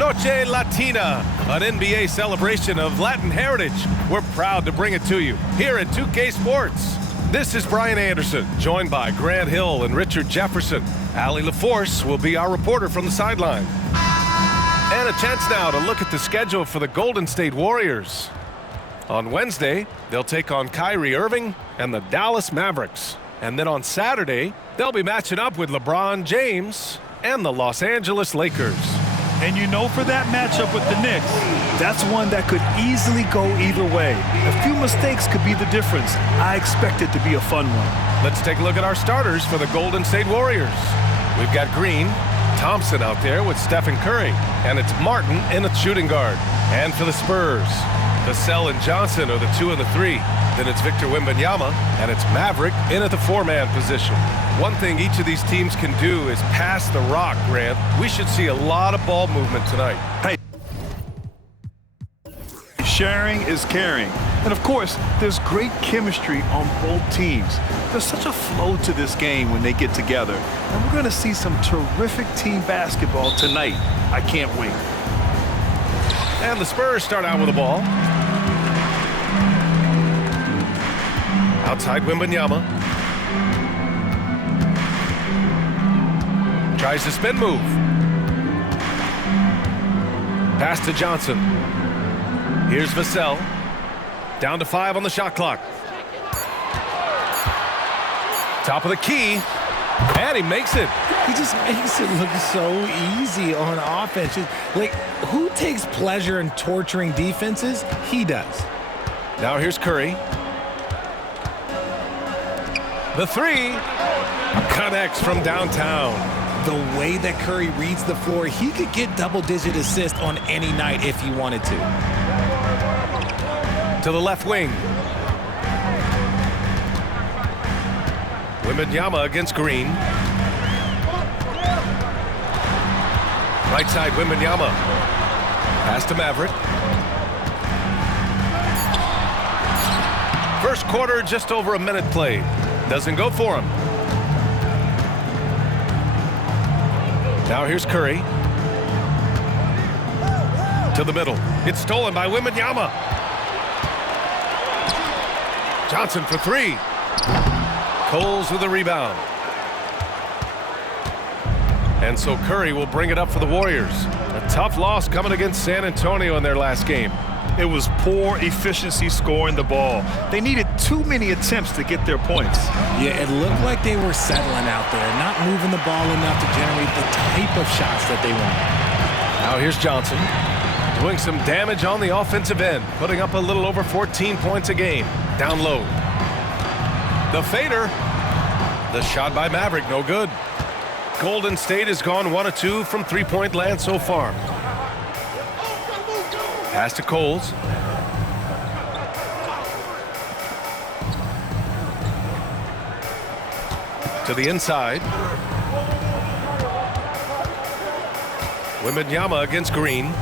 Noche Latina, an NBA celebration of Latin heritage. We're proud to bring it to you here at 2K Sports. This is Brian Anderson, joined by Grant Hill and Richard Jefferson. Allie LaForce will be our reporter from the sideline. And a chance now to look at the schedule for the Golden State Warriors. On Wednesday, they'll take on Kyrie Irving and the Dallas Mavericks. And then on Saturday, they'll be matching up with LeBron James and the Los Angeles Lakers. And you know, for that matchup with the Knicks, that's one that could easily go either way. A few mistakes could be the difference. I expect it to be a fun one. Let's take a look at our starters for the Golden State Warriors. We've got Green, Thompson out there with Stephen Curry, and it's Martin in at shooting guard. And for the Spurs, Vassell and Johnson are the 2 and the 3. Then it's Victor Wembanyama, and it's Maverick in at the 4-man position. One thing each of these teams can do is pass the rock, Grant. We should see a lot of ball movement tonight. Hey, sharing is caring. And of course, there's great chemistry on both teams. There's such a flow to this game when they get together. And we're going to see some terrific team basketball tonight. I can't wait. And the Spurs start out with the ball. Outside Wembanyama. Tries the spin move. Pass to Johnson. Here's Vassell. Down to 5 on the shot clock. Top of the key. And he makes it. He just makes it look so easy on offense. Like, who takes pleasure in torturing defenses? He does. Now here's Curry. The 3 connects from downtown. The way that Curry reads the floor, he could get double-digit assists on any night if he wanted to. To the left wing. Wembanyama against Green. Right side, Wembanyama. Pass to Maverick. First quarter, just over a minute played. Doesn't go for him. Now here's Curry. To the middle. It's stolen by Wembanyama. Johnson for 3. Coles with the rebound. And so Curry will bring it up for the Warriors. A tough loss coming against San Antonio in their last game. It was poor efficiency scoring the ball. They needed too many attempts to get their points. Yeah, it looked like they were settling out there, not moving the ball enough to generate the type of shots that they want. Now here's Johnson, doing some damage on the offensive end, putting up a little over 14 points a game. Down low. The fader. The shot by Maverick, no good. Golden State has gone 1 of 2 from three-point land so far. Pass to Coles. To the inside. Wembanyama against Green.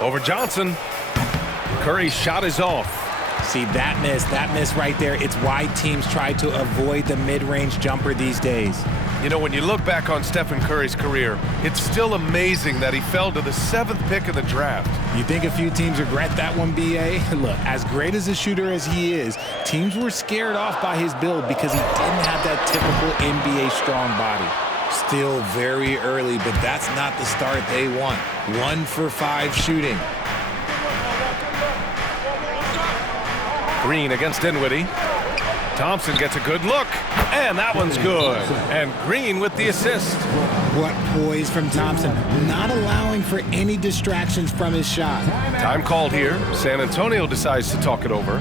Over Johnson. Curry's shot is off. See, that miss right there, it's why teams try to avoid the mid-range jumper these days. You know, when you look back on Stephen Curry's career, it's still amazing that he fell to the 7th pick of the draft. You think a few teams regret that one, B.A.? Look, as great as a shooter as he is, teams were scared off by his build because he didn't have that typical NBA strong body. Still very early, but that's not the start they want. 1 for 5 shooting. Green against Dinwiddie. Thompson gets a good look, and that one's good. And Green with the assist. What poise from Thompson, not allowing for any distractions from his shot. Time called here. San Antonio decides to talk it over.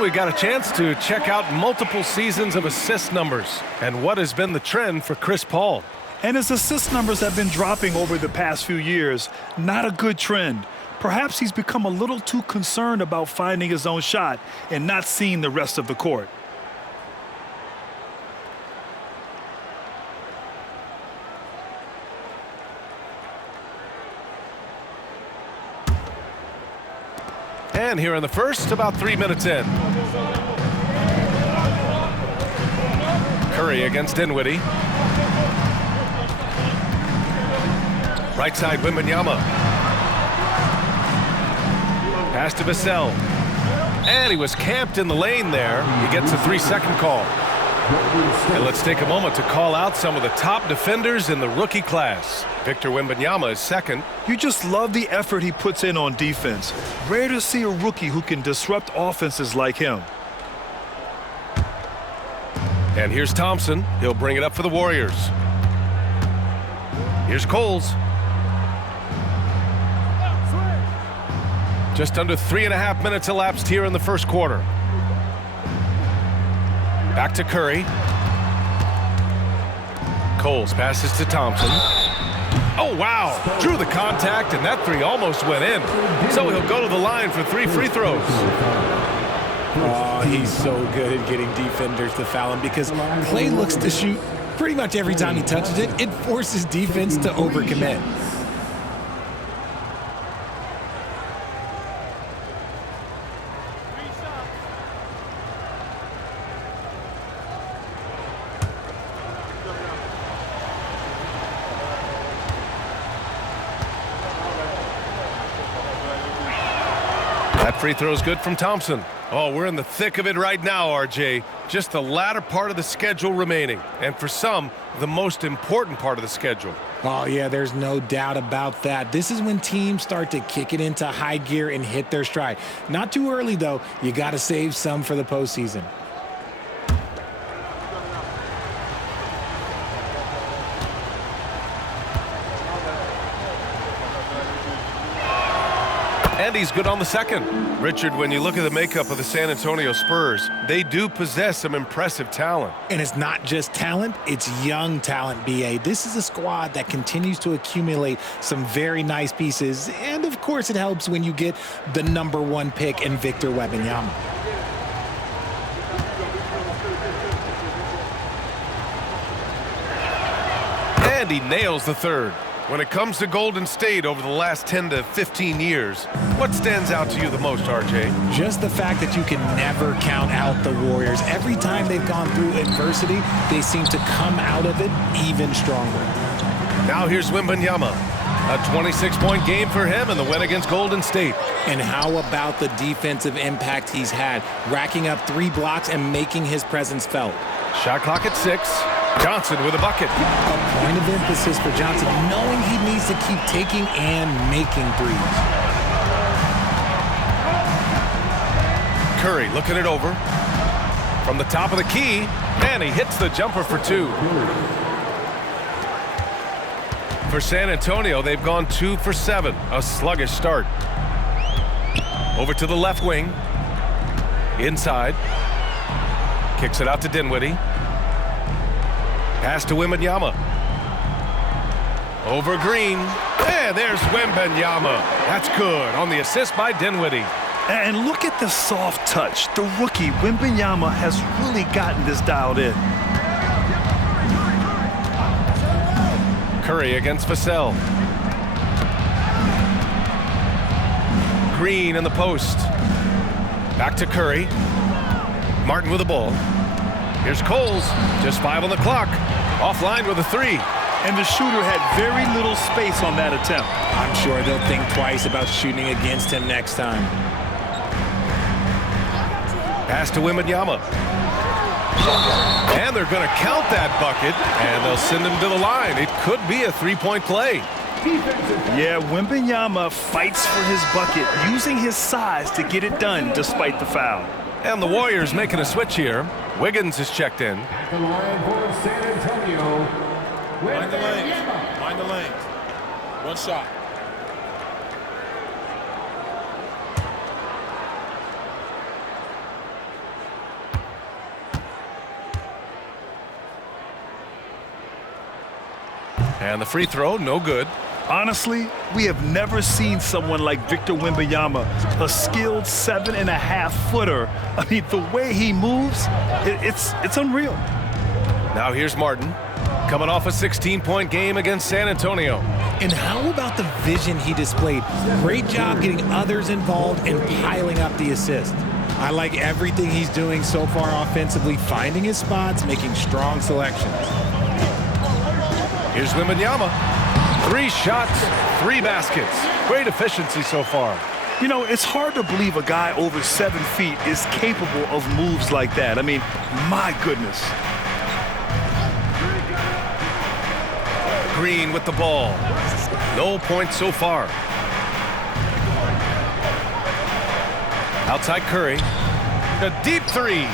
We got a chance to check out multiple seasons of assist numbers and what has been the trend for Chris Paul. And his assist numbers have been dropping over the past few years. Not a good trend. Perhaps he's become a little too concerned about finding his own shot and not seeing the rest of the court. And here in the first, about 3 minutes in. Curry against Dinwiddie. Right side, Wembanyama. Pass to Vassell. And he was camped in the lane there. He gets a 3-second call. And let's take a moment to call out some of the top defenders in the rookie class. Victor Wembanyama is second. You just love the effort he puts in on defense. Rare to see a rookie who can disrupt offenses like him. And here's Thompson. He'll bring it up for the Warriors. Here's Coles. Just under 3.5 minutes elapsed here in the first quarter. Back to Curry. Coles passes to Thompson. Oh, wow. Drew the contact, and that three almost went in. So he'll go to the line for 3 free throws. Oh, he's so good at getting defenders to foul him because Klay looks to shoot pretty much every time he touches it. It forces defense to overcommit. That free throw is good from Thompson. Oh, we're in the thick of it right now, RJ. Just the latter part of the schedule remaining. And for some, the most important part of the schedule. Oh, yeah, there's no doubt about that. This is when teams start to kick it into high gear and hit their stride. Not too early, though. You got to save some for the postseason. And he's good on the second. Richard, when you look at the makeup of the San Antonio Spurs, they do possess some impressive talent. And it's not just talent, it's young talent, B.A. This is a squad that continues to accumulate some very nice pieces. And, of course, it helps when you get the #1 pick in Victor Wembanyama. And he nails the third. When it comes to Golden State over the last 10 to 15 years, what stands out to you the most, RJ? Just the fact that you can never count out the Warriors. Every time they've gone through adversity, they seem to come out of it even stronger. Now here's Wembanyama. A 26-point game for him in the win against Golden State. And how about the defensive impact he's had, racking up 3 blocks and making his presence felt. Shot clock at 6. Johnson with a bucket. A point of emphasis for Johnson, knowing he needs to keep taking and making threes. Curry looking it over. From the top of the key, and he hits the jumper for 2. For San Antonio, they've gone 2 for 7. A sluggish start. Over to the left wing. Inside. Kicks it out to Dinwiddie. Pass to Wembanyama. Over Green. And there's Wembanyama. That's good on the assist by Dinwiddie. And look at the soft touch. The rookie, Wembanyama, has really gotten this dialed in. Curry against Vassell. Green in the post. Back to Curry. Martin with the ball. Here's Coles. Just 5 on the clock. Offline with a 3. And the shooter had very little space on that attempt. I'm sure they'll think twice about shooting against him next time. Pass to Wembanyama. And they're going to count that bucket, and they'll send him to the line. It could be a 3-point play. Yeah, Wembanyama fights for his bucket, using his size to get it done despite the foul. And the Warriors making a switch here. Wiggins is checked in. At the line for San Antonio. Mind the lanes. Mind the lanes. One shot. And the free throw, no good. Honestly, we have never seen someone like Victor Wembanyama, a skilled 7.5-footer. I mean, the way he moves, it's unreal. Now here's Martin. coming off a 16-point game against San Antonio. And how about the vision he displayed? Great job getting others involved and piling up the assist. I like everything he's doing so far offensively, finding his spots, making strong selections. Here's Wembanyama. 3 shots, 3 baskets. Great efficiency so far. You know, it's hard to believe a guy over 7 feet is capable of moves like that. I mean, my goodness. Green with the ball. No points so far. Outside Curry. A deep 3.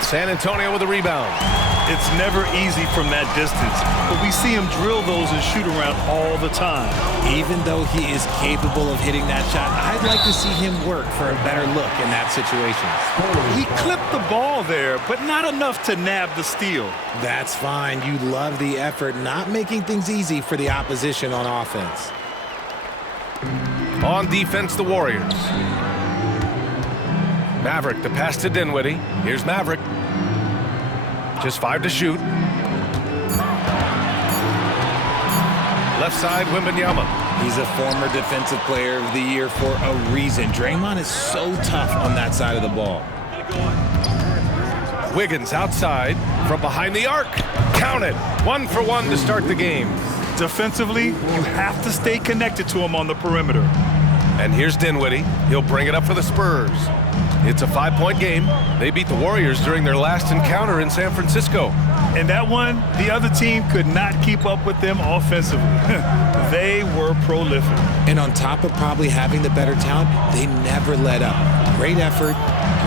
San Antonio with a rebound. It's never easy from that distance, but we see him drill those and shoot around all the time. Even though he is capable of hitting that shot, I'd like to see him work for a better look in that situation. He clipped the ball there, but not enough to nab the steal. That's fine. You love the effort, not making things easy for the opposition on offense. On defense, the Warriors. Maverick, the pass to Dinwiddie. Here's Maverick. Just 5 to shoot. Left side, Wembanyama. He's a former Defensive Player of the Year for a reason. Draymond is so tough on that side of the ball. Wiggins outside from behind the arc. Count it. 1 for 1 to start the game. Defensively, you have to stay connected to him on the perimeter. And here's Dinwiddie. He'll bring it up for the Spurs. It's a 5-point game. They beat the Warriors during their last encounter in San Francisco. And that one, the other team could not keep up with them offensively. They were prolific. And on top of probably having the better talent, they never let up. Great effort,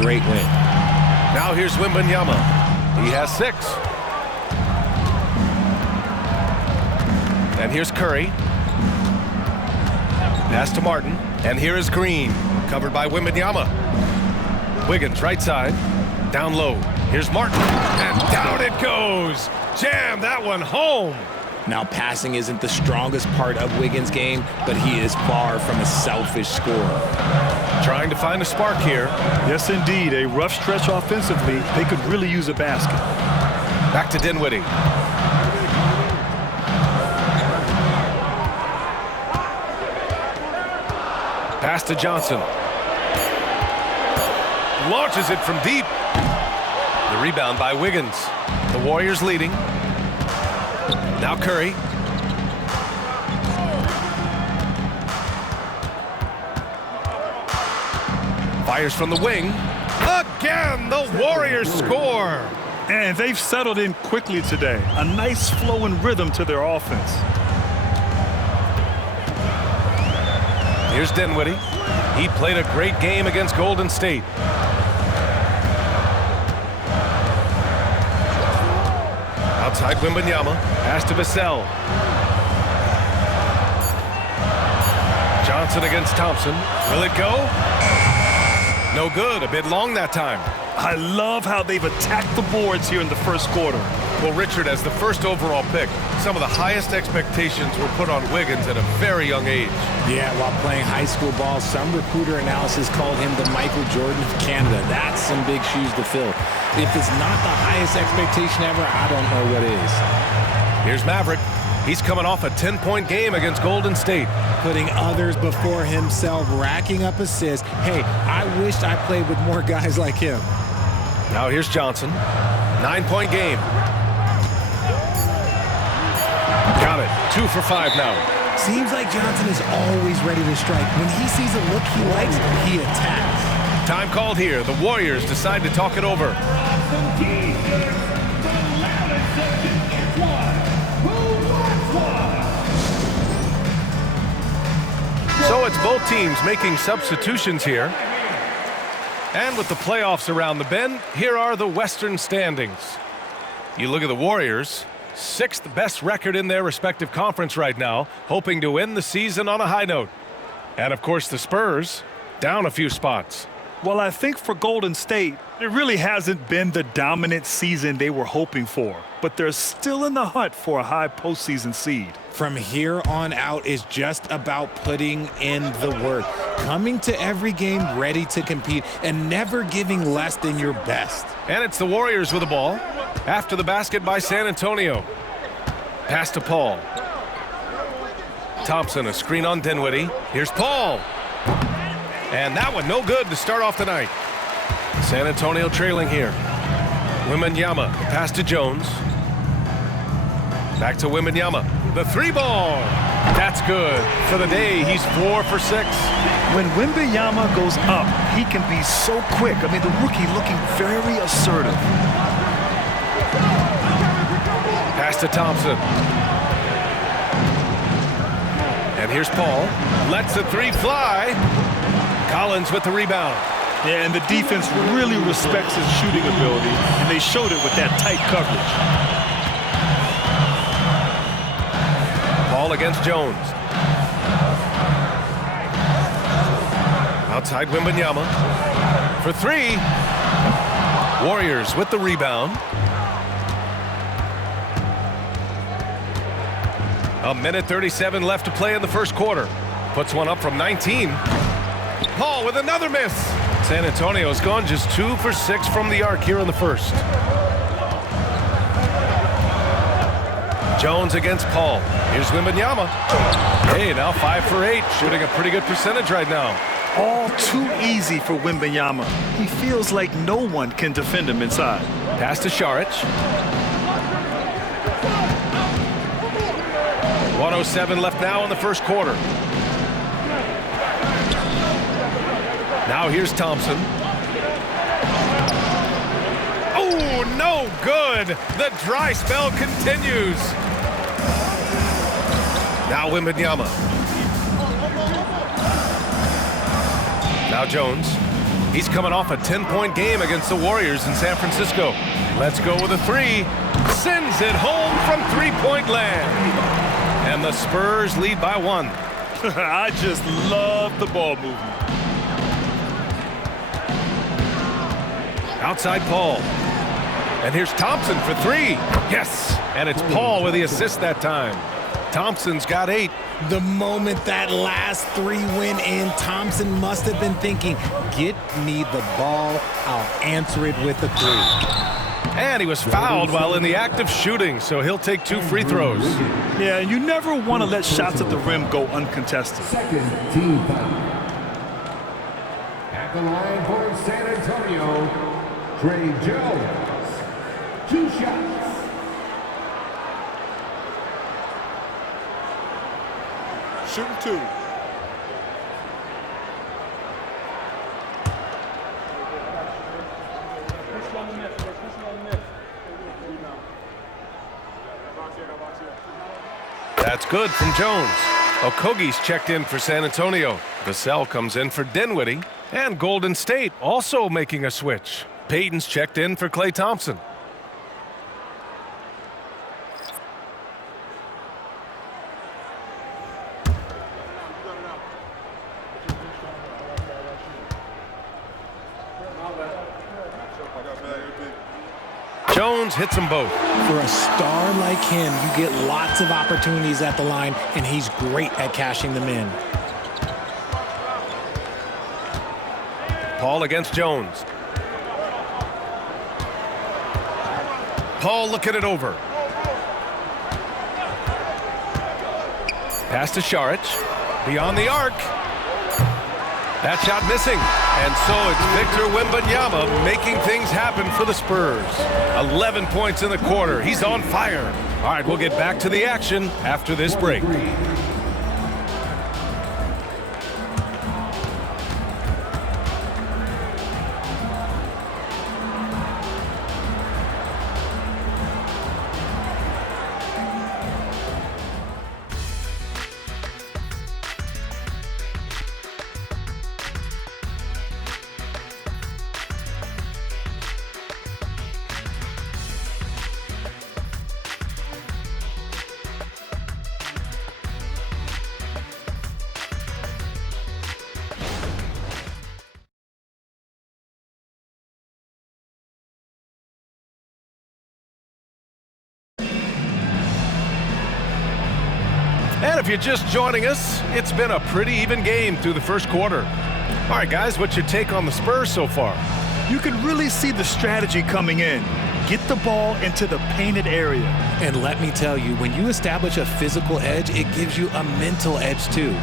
great win. Now here's Wembanyama. He has 6. And here's Curry. Pass to Martin. And here is Green, covered by Wembanyama. Wiggins, right side, down low. Here's Martin, and down it goes. Jam that one home. Now, passing isn't the strongest part of Wiggins' game, but he is far from a selfish scorer. Trying to find a spark here. Yes, indeed. A rough stretch offensively. They could really use a basket. Back to Dinwiddie. Pass to Johnson. Launches it from deep. The rebound by Wiggins. The Warriors leading. Now Curry. Fires from the wing. Again, the Warriors score. And they've settled in quickly today. A nice flow and rhythm to their offense. Here's Dinwiddie. He played a great game against Golden State. Outside Wembanyama. Pass to Vassell. Johnson against Thompson. Will it go? No good. A bit long that time. I love how they've attacked the boards here in the first quarter. Well, Richard, as the first overall pick, some of the highest expectations were put on Wiggins at a very young age. Yeah, while playing high school ball, some recruiter analysis called him the Michael Jordan of Canada. That's some big shoes to fill. If it's not the highest expectation ever, I don't know what is. Here's Maverick. He's coming off a 10-point game against Golden State. Putting others before himself, racking up assists. Hey, I wished I played with more guys like him. Now here's Johnson. 9-point game. Got it. 2 for 5 now. Seems like Johnson is always ready to strike. When he sees a look he likes, he attacks. Time called here. The Warriors decide to talk it over. So it's both teams making substitutions here. And with the playoffs around the bend, here are the Western standings. You look at the Warriors, 6th best record in their respective conference right now, hoping to end the season on a high note. And of course the Spurs, down a few spots. Well, I think for Golden State, it really hasn't been the dominant season they were hoping for, but they're still in the hunt for a high postseason seed. From here on out is just about putting in the work, coming to every game ready to compete, and never giving less than your best. And it's the Warriors with the ball. After the basket by San Antonio. Pass to Paul. Thompson, a screen on Dinwiddie. Here's Paul. And that one no good to start off the night. San Antonio trailing here. Wembanyama, pass to Jones. Back to Wembanyama. The three ball. That's good. For the day, he's 4 for 6. When Wembanyama goes up, he can be so quick. I mean, the rookie looking very assertive. Pass to Thompson. And here's Paul. Lets the three fly. Collins with the rebound. Yeah, and the defense really respects his shooting ability, and they showed it with that tight coverage. Paul against Jones. Outside Wembanyama. For 3. Warriors with the rebound. A minute 37 left to play in the first quarter. Puts one up from 19. Paul with another miss. San Antonio's gone just 2 for 6 from the arc here in the first. Jones against Paul. Here's Wembanyama. Hey, now 5 for 8. Shooting a pretty good percentage right now. All too easy for Wembanyama. He feels like no one can defend him inside. Pass to Šarić. 1:07 left now in the first quarter. Now here's Thompson. Oh, no good. The dry spell continues. Now Wembanyama. Now Jones. He's coming off a 10-point game against the Warriors in San Francisco. Let's go with a 3. Sends it home from three-point land. And the Spurs lead by 1. I just love the ball movement. Outside Paul. And here's Thompson for 3. Yes. And it's Paul with the assist that time. Thompson's got 8. The moment that last 3 went in, Thompson must have been thinking, get me the ball, I'll answer it with a 3. And he was fouled while in the act of shooting, so he'll take 2 free throws. Yeah, you never want to let shots at the rim go uncontested. Second team foul. At the line for San Antonio, Trey Jones. 2 shots. Shooting 2. That's good from Jones. Okogie's checked in for San Antonio. Vassell comes in for Dinwiddie. And Golden State also making a switch. Payton's checked in for Klay Thompson. Jones hits them both. For a star like him, you get lots of opportunities at the line, and he's great at cashing them in. Paul against Jones. Paul looking it over. Pass to Šarić. Beyond the arc. That shot missing. And so it's Victor Wembanyama making things happen for the Spurs. 11 points in the quarter. He's on fire. All right, we'll get back to the action after this break. And if you're just joining us, it's been a pretty even game through the first quarter. All right, guys, what's your take on the Spurs so far? You can really see the strategy coming in. Get the ball into the painted area. And let me tell you, when you establish a physical edge, it gives you a mental edge too.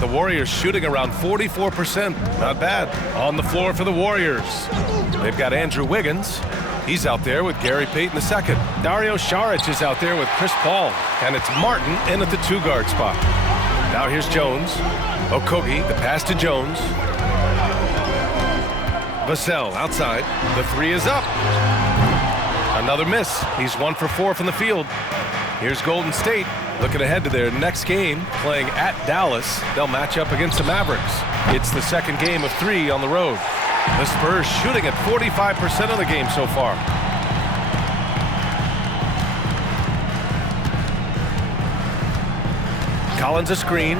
The Warriors shooting around 44%. Not bad. On the floor for the Warriors. They've got Andrew Wiggins. He's out there with Gary Payton II. Dario Saric is out there with Chris Paul. And it's Martin in at the 2-guard spot. Now here's Jones. Okogie, the pass to Jones. Vassell outside. The 3 is up. Another miss. He's 1 for 4 from the field. Here's Golden State looking ahead to their next game, playing at Dallas. They'll match up against the Mavericks. It's the second game of 3 on the road. The Spurs shooting at 45% of the game so far. Collins a screen.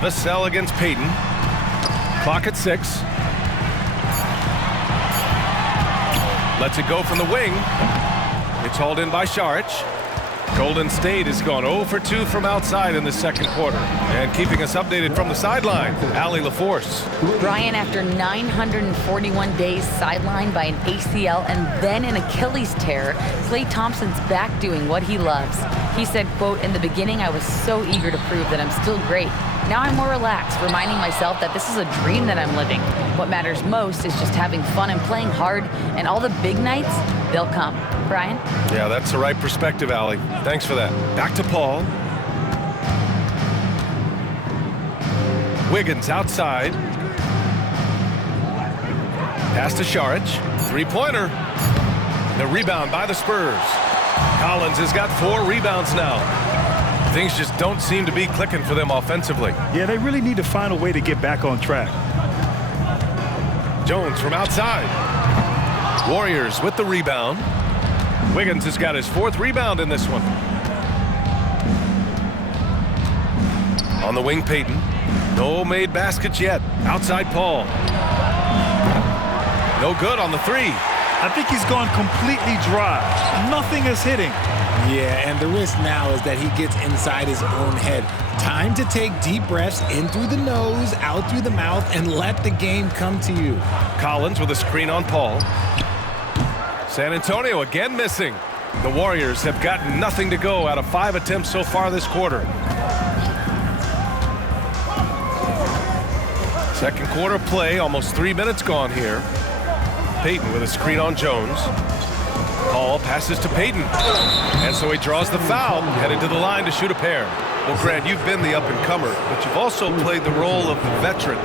Vassell against Payton. Clock at 6. Lets it go from the wing. It's hauled in by Saric. Golden State has gone 0 for 2 from outside in the second quarter. And keeping us updated from the sideline, Allie LaForce. Brian, after 941 days sidelined by an ACL and then an Achilles tear, Klay Thompson's back doing what he loves. He said, quote, "In the beginning, I was so eager to prove that I'm still great. Now I'm more relaxed, reminding myself that this is a dream that I'm living. What matters most is just having fun and playing hard, and all the big nights, they'll come." Brian? Yeah, that's the right perspective, Allie. Thanks for that. Back to Paul. Wiggins outside. Pass to Saric. 3-pointer. The rebound by the Spurs. Collins has got 4 rebounds now. Things just don't seem to be clicking for them offensively. Yeah, they really need to find a way to get back on track. Jones from outside. Warriors with the rebound. Wiggins has got his 4th rebound in this one. On the wing, Payton. No made baskets yet. Outside Paul. No good on the 3. I think he's gone completely dry. Nothing is hitting. Yeah, and the risk now is that he gets inside his own head. Time to take deep breaths in through the nose, out through the mouth, and let the game come to you. Collins with a screen on Paul. San Antonio again missing. The Warriors have gotten nothing to go out of 5 attempts so far this quarter. Second quarter play, almost 3 minutes gone here. Payton with a screen on Jones. Paul passes to Payton. And so he draws the foul, headed to the line to shoot a pair. Well, Grant, you've been the up-and-comer, but you've also played the role of the veteran.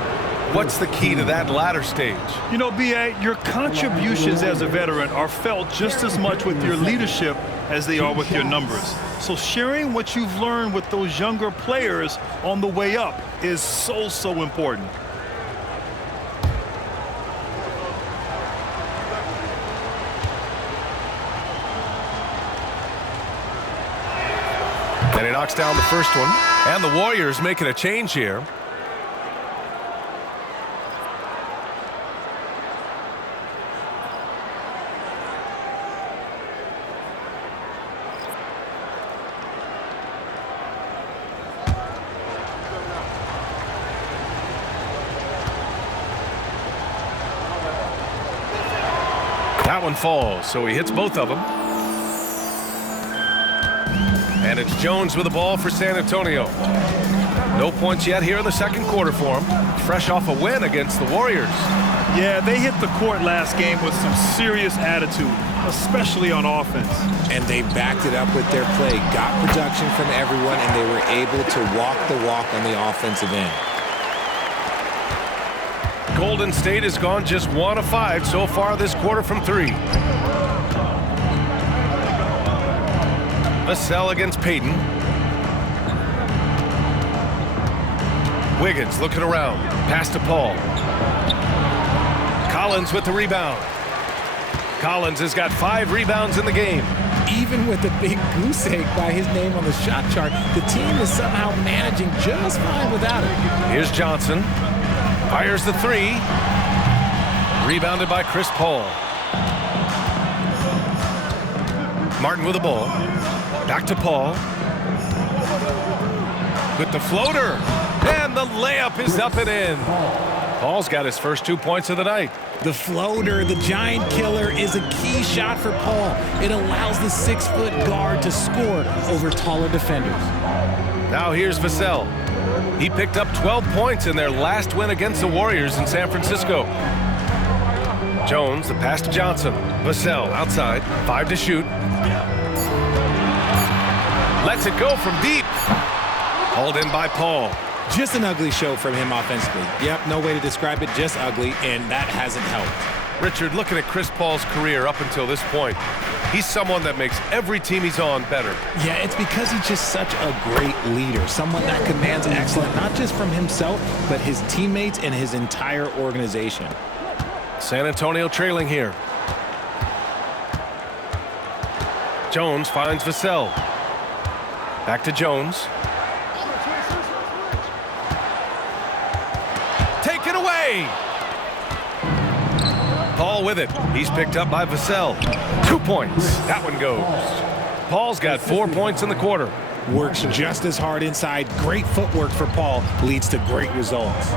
What's the key to that latter stage? You know, B.A., your contributions as a veteran are felt just as much with your leadership as they are with your numbers. So sharing what you've learned with those younger players on the way up is so important. And he knocks down the first one. And the Warriors making a change here. That one falls, so he hits both of them. And it's Jones with the ball for San Antonio. No points yet here in the second quarter for him. Fresh off a win against the Warriors. Yeah, they hit the court last game with some serious attitude, especially on offense. And they backed it up with their play, got production from everyone, and they were able to walk the walk on the offensive end. Golden State has gone just 1 of 5 so far this quarter from 3. Vassell against Payton. Wiggins looking around. Pass to Paul. Collins with the rebound. Collins has got 5 rebounds in the game. Even with a big goose egg by his name on the shot chart, the team is somehow managing just fine without it. Here's Johnson. Fires the 3. Rebounded by Chris Paul. Martin with the ball. Back to Paul. With the floater. And the layup is up and in. Paul's got his first 2 points of the night. The floater, the giant killer, is a key shot for Paul. It allows the 6-foot guard to score over taller defenders. Now here's Vassell. He picked up 12 points in their last win against the Warriors in San Francisco. Jones, the pass to Johnson. Vassell outside, 5 to shoot. Lets it go from deep. Hauled in by Paul. Just an ugly show from him offensively. Yep, no way to describe it, just ugly, and that hasn't helped. Richard, looking at Chris Paul's career up until this point, he's someone that makes every team he's on better. Yeah, it's because he's just such a great leader, someone that commands excellence, not just from himself, but his teammates and his entire organization. San Antonio trailing here. Jones finds Vassell. Back to Jones. Taken away! Paul with it. He's picked up by Vassell. 2 points. That one goes. Paul's got 4 points in the quarter. Works just as hard inside. Great footwork for Paul leads to great results.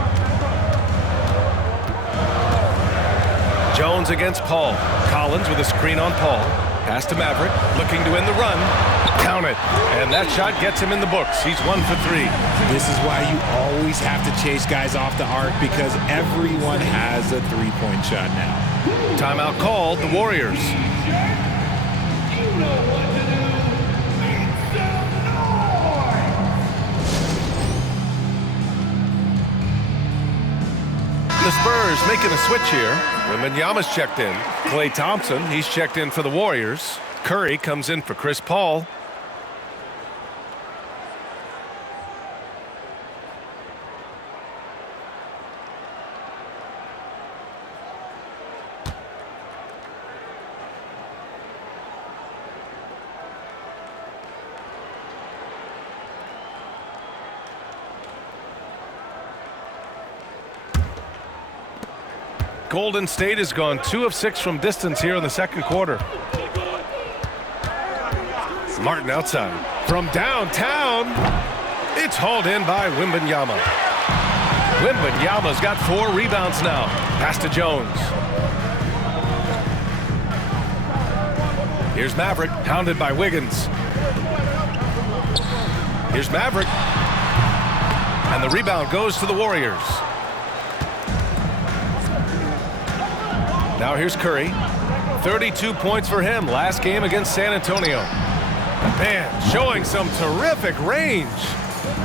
Jones against Paul. Collins with a screen on Paul. Pass to Maverick. Looking to end the run. Count it. And that shot gets him in the books. He's 1 for 3. This is why you always have to chase guys off the arc, because everyone has a three-point shot now. Timeout called, the Warriors. The Spurs making a switch here. Wembanyama's checked in. Klay Thompson, he's checked in for the Warriors. Curry comes in for Chris Paul. Golden State has gone 2 of 6 from distance here in the second quarter. Martin outside. From downtown, it's hauled in by Wembanyama. Wembanyama's got 4 rebounds now. Pass to Jones. Here's Maverick, hounded by Wiggins. Here's Maverick. And the rebound goes to the Warriors. Now here's Curry. 32 points for him last game against San Antonio. Man, showing some terrific range.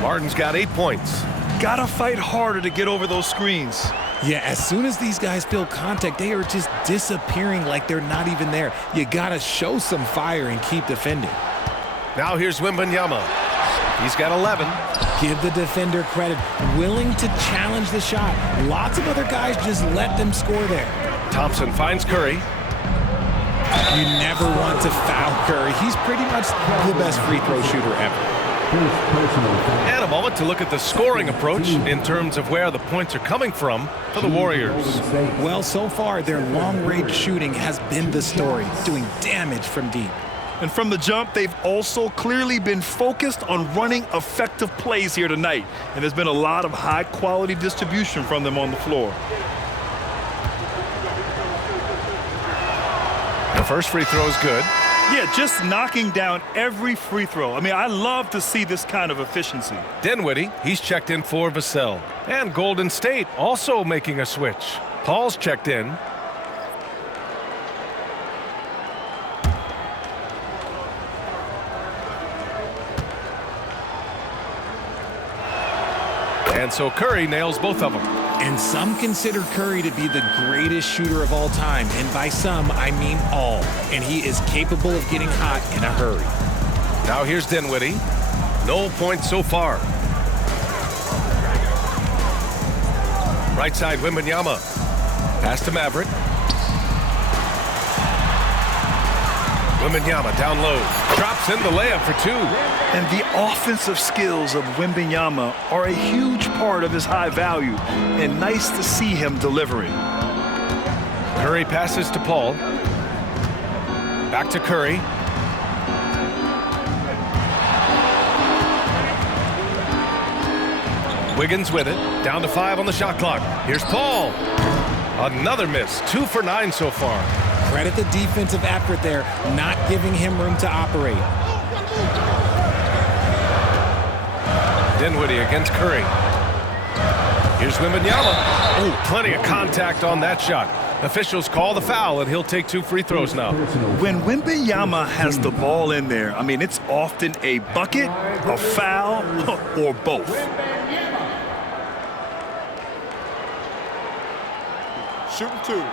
Martin's got 8 points. Gotta fight harder to get over those screens. Yeah, as soon as these guys feel contact, they are just disappearing like they're not even there. You gotta show some fire and keep defending. Now here's Wembanyama. He's got 11. Give the defender credit. Willing to challenge the shot. Lots of other guys just let them score there. Thompson finds Curry. You never want to foul Curry. He's pretty much the best free throw shooter ever. And a moment to look at the scoring approach in terms of where the points are coming from for the Warriors. Well, so far, their long-range shooting has been the story, doing damage from deep. And from the jump, they've also clearly been focused on running effective plays here tonight. And there's been a lot of high-quality distribution from them on the floor. The first free throw is good. Yeah, just knocking down every free throw. I mean, I love to see this kind of efficiency. Dinwiddie, he's checked in for Vassell. And Golden State also making a switch. Paul's checked in. And so Curry nails both of them. And some consider Curry to be the greatest shooter of all time. And by some, I mean all. And he is capable of getting hot in a hurry. Now here's Dinwiddie. No points so far. Right side, Wembanyama. Pass to Maverick. Wembanyama down low. Drops in the layup for 2. And the offensive skills of Wembanyama are a huge part of his high value. And nice to see him delivering. Curry passes to Paul. Back to Curry. Wiggins with it. Down to 5 on the shot clock. Here's Paul. Another miss. 2 for 9 so far. Credit the defensive effort there, not giving him room to operate. Dinwiddie against Curry. Here's Wembanyama. Ooh, plenty of contact on that shot. Officials call the foul, and he'll take 2 free throws now. When Wembanyama has the ball in there, I mean, it's often a bucket, a foul, or both. Shooting 2.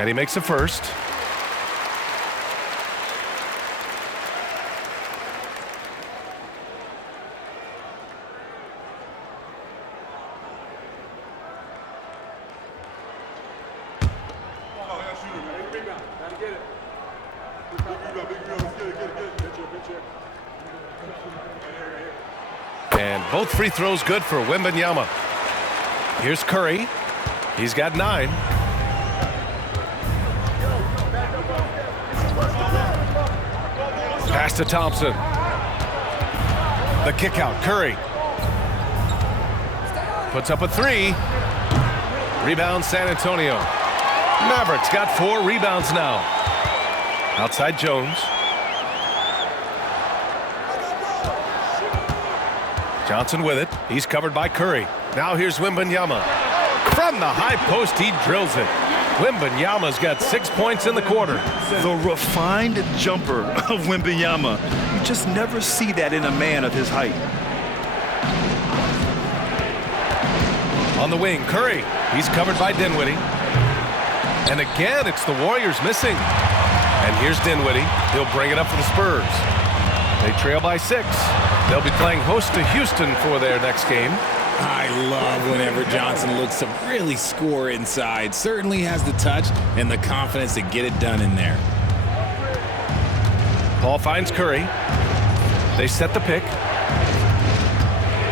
And he makes the first. And both free throws good for Wembanyama. Here's Curry. He's got 9. Pass to Thompson. The kick out. Curry. Puts up a 3. Rebound San Antonio. Mavericks got 4 rebounds now. Outside Jones. Johnson with it. He's covered by Curry. Now here's Wembanyama. From the high post, he drills it. Wembanyama's got 6 points in the quarter. The refined jumper of Wembanyama. You just never see that in a man of his height. On the wing, Curry. He's covered by Dinwiddie. And again, it's the Warriors missing. And here's Dinwiddie. He'll bring it up for the Spurs. They trail by 6. They'll be playing host to Houston for their next game. I love whenever Johnson looks to really score inside. Certainly has the touch and the confidence to get it done in there. Paul finds Curry. They set the pick.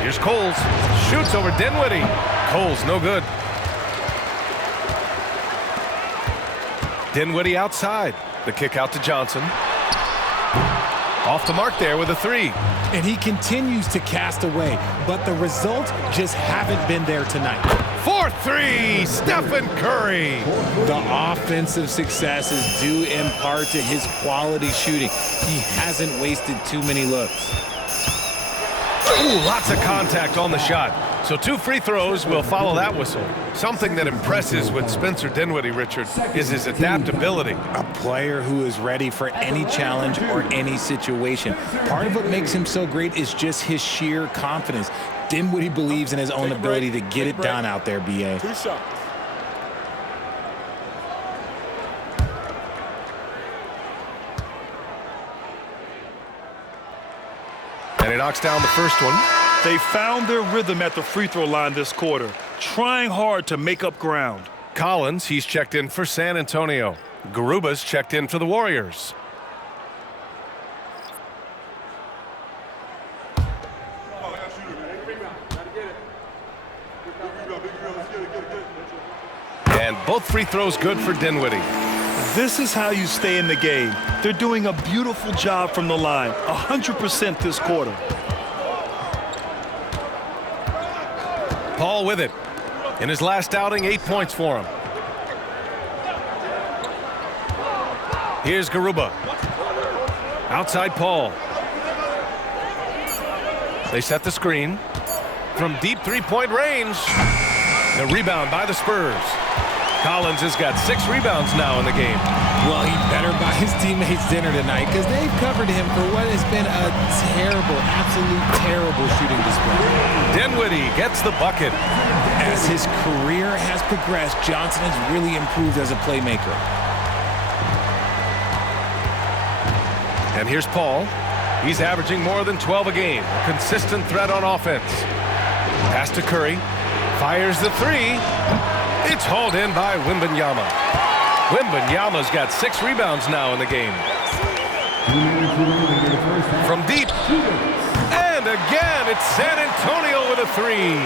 Here's Coles. Shoots over Dinwiddie. Coles no good. Dinwiddie outside. The kick out to Johnson. Off the mark there with a 3. And he continues to cast away, but the results just haven't been there tonight. 4-3, Stephen Curry. The offensive success is due in part to his quality shooting. He hasn't wasted too many looks. Ooh, lots of contact on the shot. So 2 free throws will follow that whistle. Something that impresses with Spencer Dinwiddie, Richard, is his adaptability. A player who is ready for any challenge or any situation. Part of what makes him so great is just his sheer confidence. Dinwiddie believes in his own ability to get it done out there, B.A. 2 shots. And he knocks down the first one. They found their rhythm at the free throw line this quarter, trying hard to make up ground. Collins, he's checked in for San Antonio. Garuba's checked in for the Warriors. And both free throws good for Dinwiddie. This is how you stay in the game. They're doing a beautiful job from the line, 100% this quarter. Paul with it. In his last outing, 8 points for him. Here's Garuba. Outside Paul. They set the screen. From deep 3-point range. The rebound by the Spurs. Collins has got 6 rebounds now in the game. Well, he better buy his teammates dinner tonight because they've covered him for what has been a terrible, absolute terrible shooting display. Dinwiddie gets the bucket. As his career has progressed, Johnson has really improved as a playmaker. And here's Paul. He's averaging more than 12 a game. A consistent threat on offense. Pass to Curry. Fires the 3. It's hauled in by Wembanyama. Wembanyama's got 6 rebounds now in the game. From deep. And again, it's San Antonio with a three.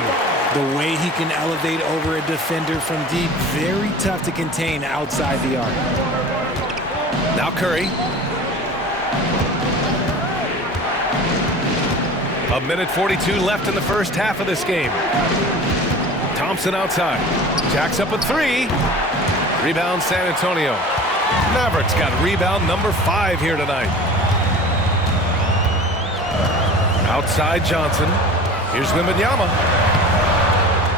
The way he can elevate over a defender from deep, very tough to contain outside the arc. Now Curry. A minute 42 left in the first half of this game. Thompson outside. Jacks up a three. Rebound San Antonio. Mavericks got rebound number 5 here tonight. Outside Johnson. Here's Wembanyama.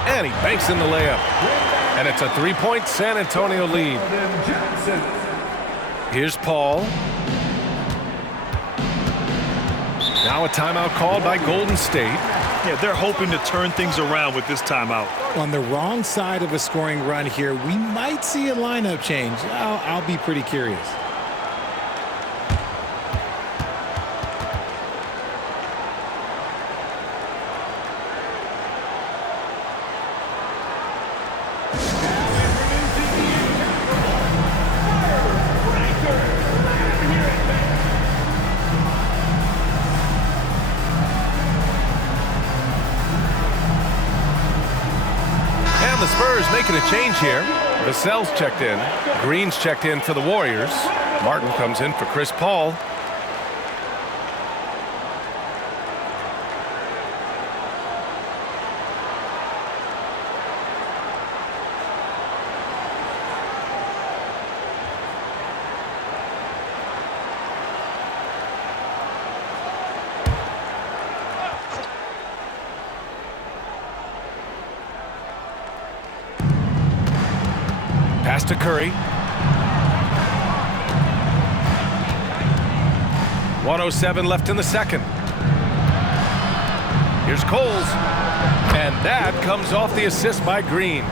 And he banks in the layup. And it's a 3-point San Antonio lead. Here's Paul. Now a timeout called by Golden State. Yeah, they're hoping to turn things around with this timeout. On the wrong side of a scoring run here, we might see a lineup change. I'll be pretty curious. The Spurs making a change here. Vassell's checked in. Green's checked in for the Warriors. Martin comes in for Chris Paul. Pass to Curry. 1:07 left in the second. Here's Coles. And that comes off the assist by Green.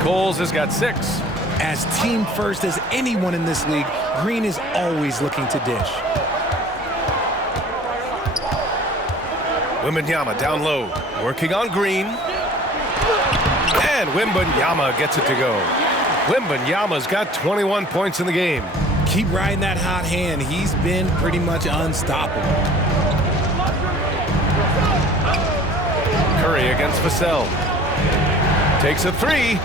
Coles has got 6. As team first as anyone in this league, Green is always looking to dish. Wembanyama down low. Working on Green. And Wembanyama gets it to go. Wembanyama's got 21 points in the game. Keep riding that hot hand. He's been pretty much unstoppable. Curry against Vassell. Takes a 3.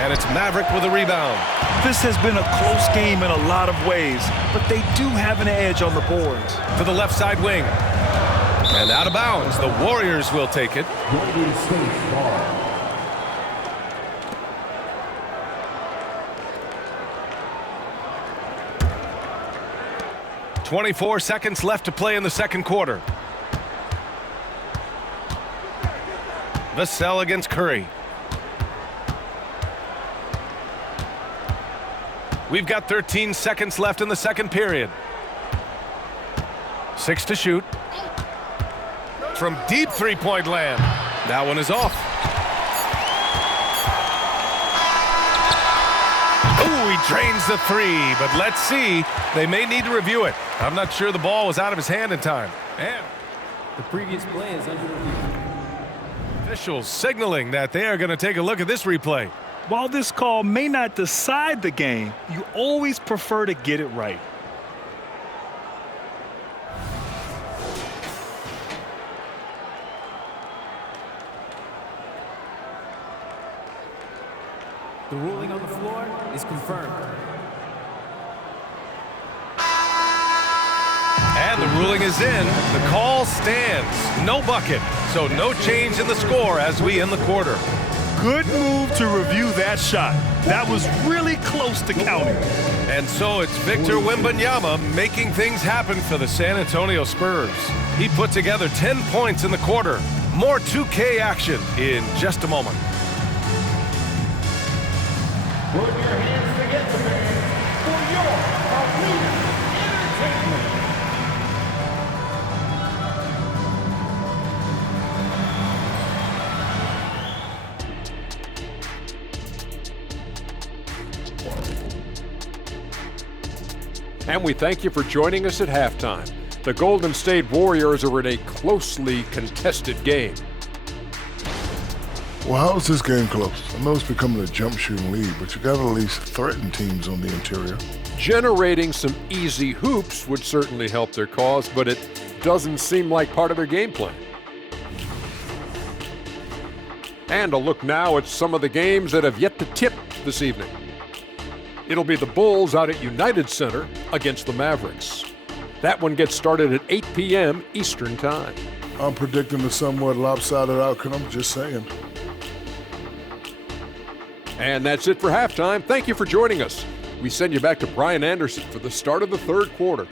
And it's Maverick with a rebound. This has been a close game in a lot of ways, but they do have an edge on the boards. To the left side wing. And out of bounds. The Warriors will take it. Golden State ball. 24 seconds left to play in the second quarter. Vassell against Curry. We've got 13 seconds left in the second period. 6 to shoot. From deep three-point land. That one is off. Ooh, he drains the 3, but let's see. They may need to review it. I'm not sure the ball was out of his hand in time. And the previous play is under review. Officials signaling that they are going to take a look at this replay. While this call may not decide the game, you always prefer to get it right. The ruling on the floor is confirmed. And the ruling is in. The call stands. No bucket. So no change in the score as we end the quarter. Good move to review that shot. That was really close to counting. And so it's Victor Wembanyama making things happen for the San Antonio Spurs. He put together 10 points in the quarter. More 2K action in just a moment. Put your hands together, fans, for your arena entertainment. And we thank you for joining us at halftime. The Golden State Warriors are in a closely contested game. Well, how is this game close? I know it's becoming a jump shooting league, but you got to at least threaten teams on the interior. Generating some easy hoops would certainly help their cause, but it doesn't seem like part of their game plan. And a look now at some of the games that have yet to tip this evening. It'll be the Bulls out at United Center against the Mavericks. That one gets started at 8 p.m. Eastern Time. I'm predicting a somewhat lopsided outcome, just saying. And that's it for halftime. Thank you for joining us. We send you back to Brian Anderson for the start of the third quarter.